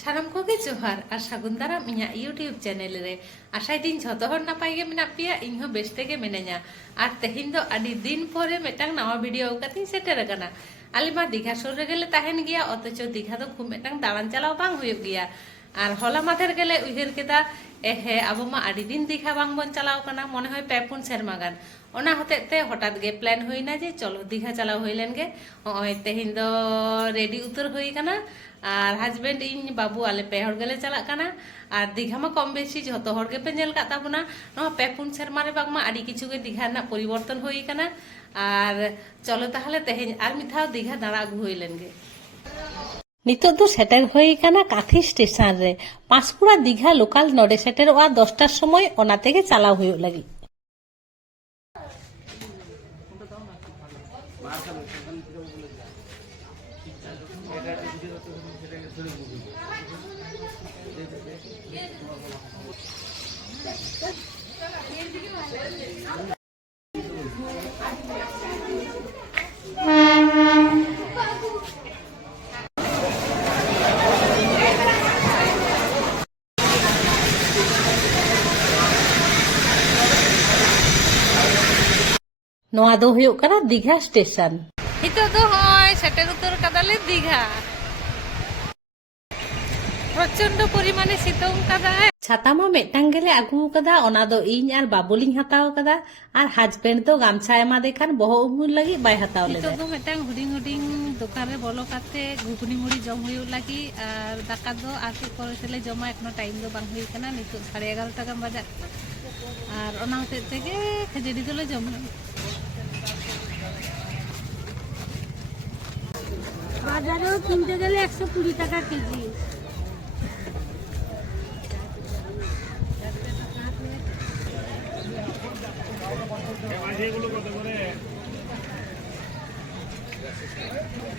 ᱥᱟᱱᱟᱢ ᱠᱚᱜᱮ ᱡᱚᱦᱟᱨ ᱟᱨ ᱥᱟᱹᱜᱩᱱ ᱫᱟᱨᱟᱢ ᱤᱧᱟᱹᱜ ᱤᱭᱩᱴᱤᱭᱩᱵ ᱪᱮᱱᱮᱞ ᱨᱮ ᱟᱥᱟᱭ ᱫᱤᱧ ᱡᱷᱚᱛᱚ ᱦᱚᱲ ᱱᱟᱯᱟᱭ ᱜᱮ ᱢᱮᱱᱟᱜ ᱯᱮᱭᱟ ᱤᱧ ᱦᱚᱸ ᱵᱮᱥ ᱛᱮᱜᱮ ᱢᱤᱱᱟᱹᱧᱟ ᱟᱨ ᱛᱮᱦᱮᱧ ᱫᱚ ᱟᱹᱰᱤ ᱫᱤन ᱯᱚᱨᱮ ᱢᱤᱫᱴᱟᱝ ᱱᱟᱣᱟ ᱵᱷᱤᱰᱤᱭᱳ ᱠᱟᱛᱮᱧ ᱥᱮᱴᱮᱨ ᱟᱠᱟᱱᱟ। ᱟᱞᱮ ᱢᱟ ᱫᱤᱜᱷᱟ ᱥᱩᱨ ᱨᱮᱜᱮᱞᱮ ᱛᱟᱦᱮᱱ ᱜᱮᱭᱟ অথচ ᱫᱤঘᱟ ᱫᱚ খুব ᱢᱤᱫᱴᱟᱝ ᱫᱟᱬᱟᱱ ᱪᱟᱞᱟᱣ ᱵᱟᱝ ᱦᱩᱭᱩᱜ ᱜᱮᱭᱟ। আর হলা মাথের গেলে উইহার কেদা হ্যাঁ আবো মা আড়ি দিন দীঘা বাং বন চালাও কানা মনে হয় পে পুন সেরমা গান ওনা হতেতে হঠাৎ গে প্ল্যান হইনা যে চলো দীঘা চালাও হইলেন গে ওই তেহিন দো রেডি উতর হই কানা আর হাজবেন্ড ইñ বাবু আলে পে হড় গেলে চালাক কানা আর দীঘা মা কম বেশি যত হড় গে পে নেল কাত তাবনা নো পে পুন সেরমা রে বাং মা আড়ি কিছু গে দীঘা না পরিবর্তন হই কানা আর চলো তাহলে তেহিন আর মিথাও দীঘা দাঁড়া আগু হইলেন গে নিতোগ দো সেটের হয়ে কানা কাথি স্টেশন রে পাঁশকুড়া দীঘা লোকাল নডে সেটেরওয়া 10টার সময় ওনা থেকে চালাও হইও লাগি নোয়া দো হুᱭᱩᱜ ᱠᱟᱱᱟ দীঘা স্টেশন হিতো দো হয় সেটের উত্তর কাদালে দীঘা প্রচন্ড পরিমাণে সিতং কাদা ছাতা মা মেটাং গেলে আগু কাদা ওনা দো ইñ আর বাবুলিং হাতাও কাদা আর হাজবেন্ড দো গামছা এমা দেখান বহ উমুল লাগি বাই হাতাও লে তো মেটাং হুডিং হুডিং দোকান রে বলো কাতে ঘুগনি মুড়ি জম হুᱭᱩᱜ লাগি আর দাকা দো আর কি করে সেলে জমা এখনো টাইম দো বাং হুই কানা নিতো 11:30 টাকা বাজে আর ওনা হতে থেকে খেজড়ি দলে জম বাজারেও কিনতে গেলে 120 টাকা কেজি এগুলো কত করে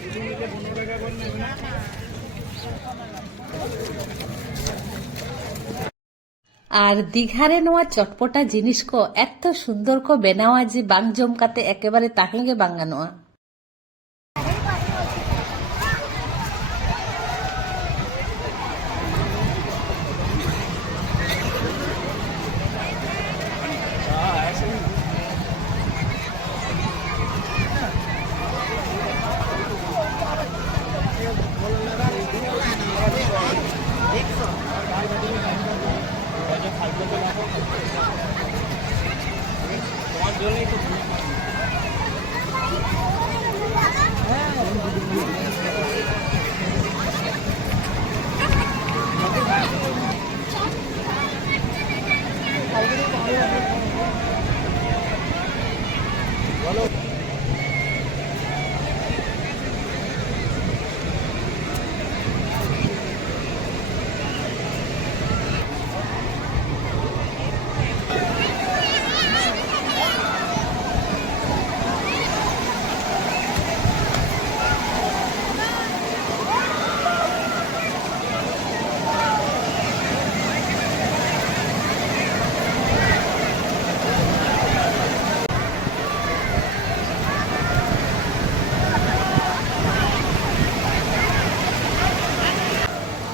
15 টাকা করে নেবেন আর দীঘারে নোয়া চটপটা জিনিস কো এত সুন্দর কো বেনাওয়া যে বাং জম কাতে একেবারে তাহেঙ্গে বাঙ্গানোয়া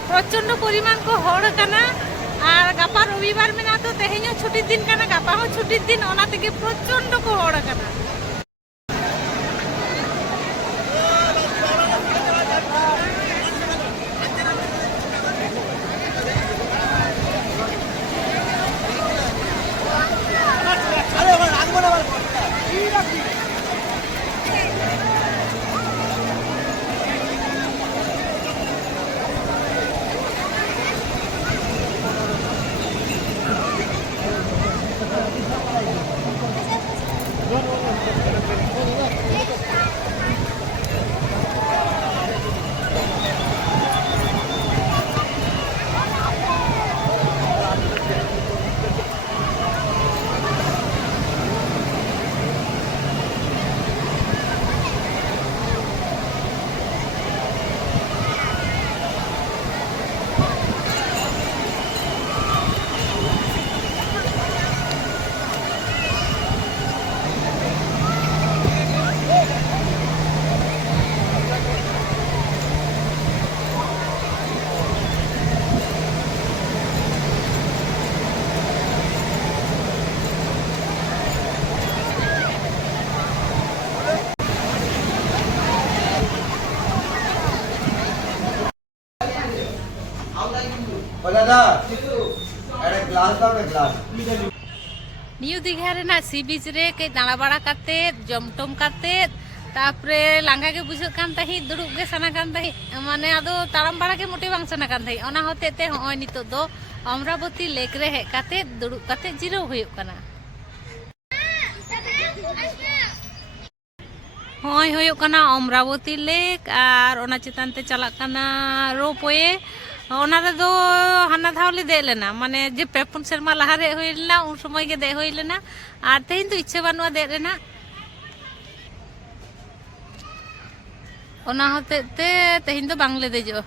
প্রচন্ড পরিমাণ কো হড় কানা আর গাপা রবিবার মেনা তো তেহেño ছুটির দিন কানা গাপা হো ছুটির দিন ওনা থেকে প্রচন্ড কো হড় কানা নিউ দীঘা রেনাᱜ सी बीच रे के दाणा बाड़ा काते जम टम काते तापरे लांगा के बुझाग कान ताही दुड़ुब गे साना कान ताही माने आदो ताड़ाम बाड़ा के मोटे बांग साना कान ताही ओना होते ते होय नितो दो अमरावती लेक रे हे काते दुड़ुब काते जिराव हुयुग काना होय हुयुग काना अमरावती लेक आर ओना चितान ते चलाग काना रोपवे ओना रे दो हाना धावले दे लेना माने जे पेपुन शर्मा लहा रे हुई लेना उन समय के दे हुई लेना आर तेहिन तो इच्छा बानुआ दे रेना ओना होते ते तेहिन तो बांगले देजो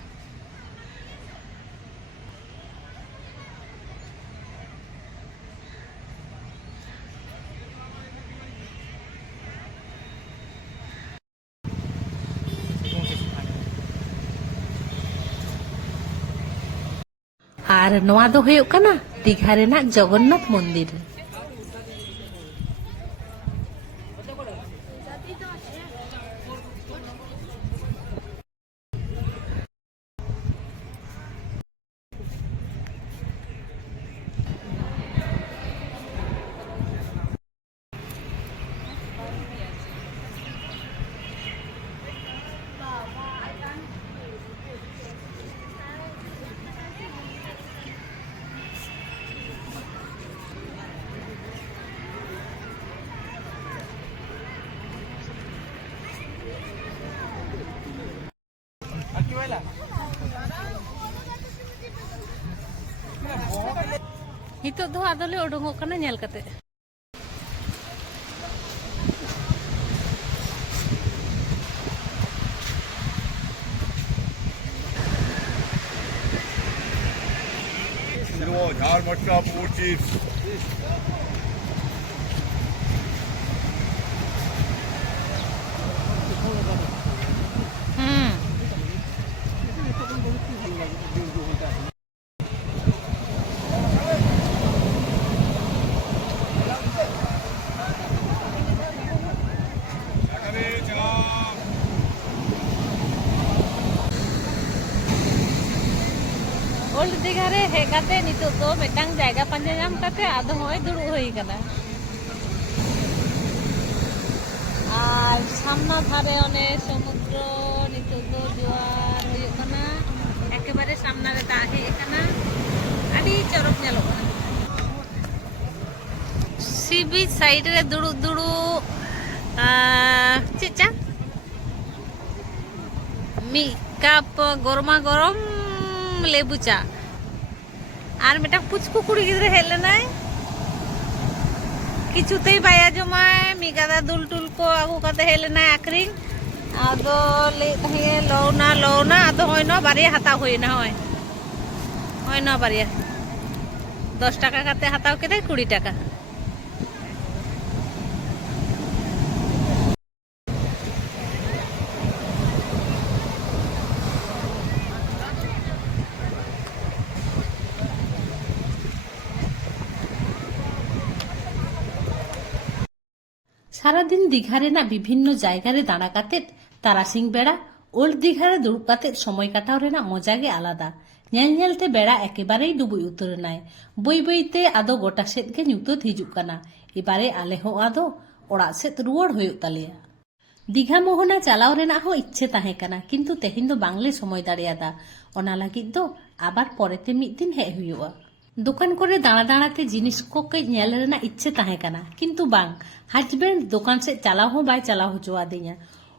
आर नोआ दो हुयुग काना दीघा रेनाग जगन्नाथ मंदिर हितो दो आदोले उडुंगोग काना नेल काते झाल मटका पूर चिप्स ओल्ड दीघा रे हे काते नितो तो मेटांग जायगा पांजा जाम काते आदो होय दुड़ुब होई काना आर सामना धारे ओने समुद्र नितो दो जोआर होय काना एकेबारे सामना रे दा हे काना आडी चरक नेलो काना सी बीच साइड रे दुड़ुब दुड़ुब चिचा मी कप गरमा गरम लेबू चा और मेटा पुचकु कुड़ी गिद्रे हेज लेनाय किचुतेई बाया जमाय मिगादा दुल टुल को आगु काते हेज लेनाय आक्रिंग आदो ले तहे लौना आदो होयनो बारिया हाताव होयना होयनो बारिया 10 टाका काते हाताव केदे 20 टाका सारा दिन दीघा रेनाग विभिन्न जायगा रे दाड़ा काते तारासिंग बेड़ा ओल्ड दीघा रे दुड़ुब काते समय काटाव रेनाग मजा गे आलादा नेल नेलते बेड़ा एकेबारे डुबुई उतरनाय बई बईते आदो गोटा सेद गे ᱧᱩᱛᱟᱹᱛ हिजुग काना एबारे आले हो आदो ओड़ा सेद रुवाड़ हुयुग तालेया दीघा मोहना चलाव रेनाग हो इच्छे ताहें काना किंतु तेहिन दो बांगले समय दाड़ेयादा ओना लागिद दो आबार परेते मिद दिन हेज हुयुगा दोकान करे दाड़ा दाड़ाते जिनिस को कई नेल रेना इच्छे ताहें काना किंतु बांग हजबेंड दोकान से चलाव हो बाय चलाव होचोआदिया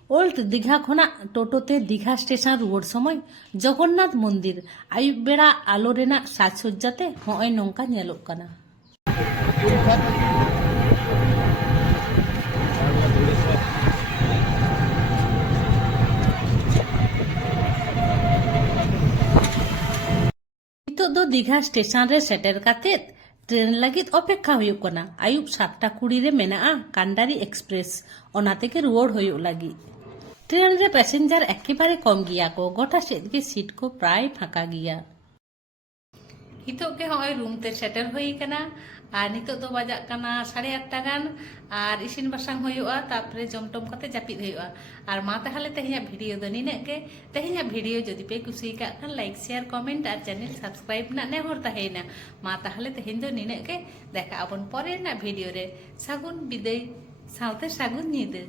ओल्ड दीघा खना टोटोते दीघा स्टेशन रुवाड़ समय जगन्नाथ मंदिर आयुब बेड़ा आलो रेना साजसज्जाते होय नोंका नेलोग काना नितो दो दीघा स्टेशन रे सेटेर काते ट्रेन लगित अपेक्षा हुयुग कना आयुब 7:20 रे मेनाआ कांडारी एक्सप्रेस ओना तेके रुवाड़ हुयुग लागी ट्रेन रे पैसेंजर एकेबारे कम गिया को गोटा सेद गे सीट को प्राय फाका गिया हितों के हॉय रूम ते सेटल हुई कना और नितों तो बजाक कना 8:30 गान और इसिन बासांग हुआ तापरे जमटम कते जापिद हुआ और मा ताहले तेहेኛ भिडियो दो निने के तेहेኛ भिडियो जदि पे कुसी का लाइक शेयर कमेंट और चैनल सब्सक्राइब ना नेहर ताहेना मा ताहले तेहेñ दो निने के देखा अपन परे ना भिडियो रे सागुन बिदाय साउते सागुन निदे।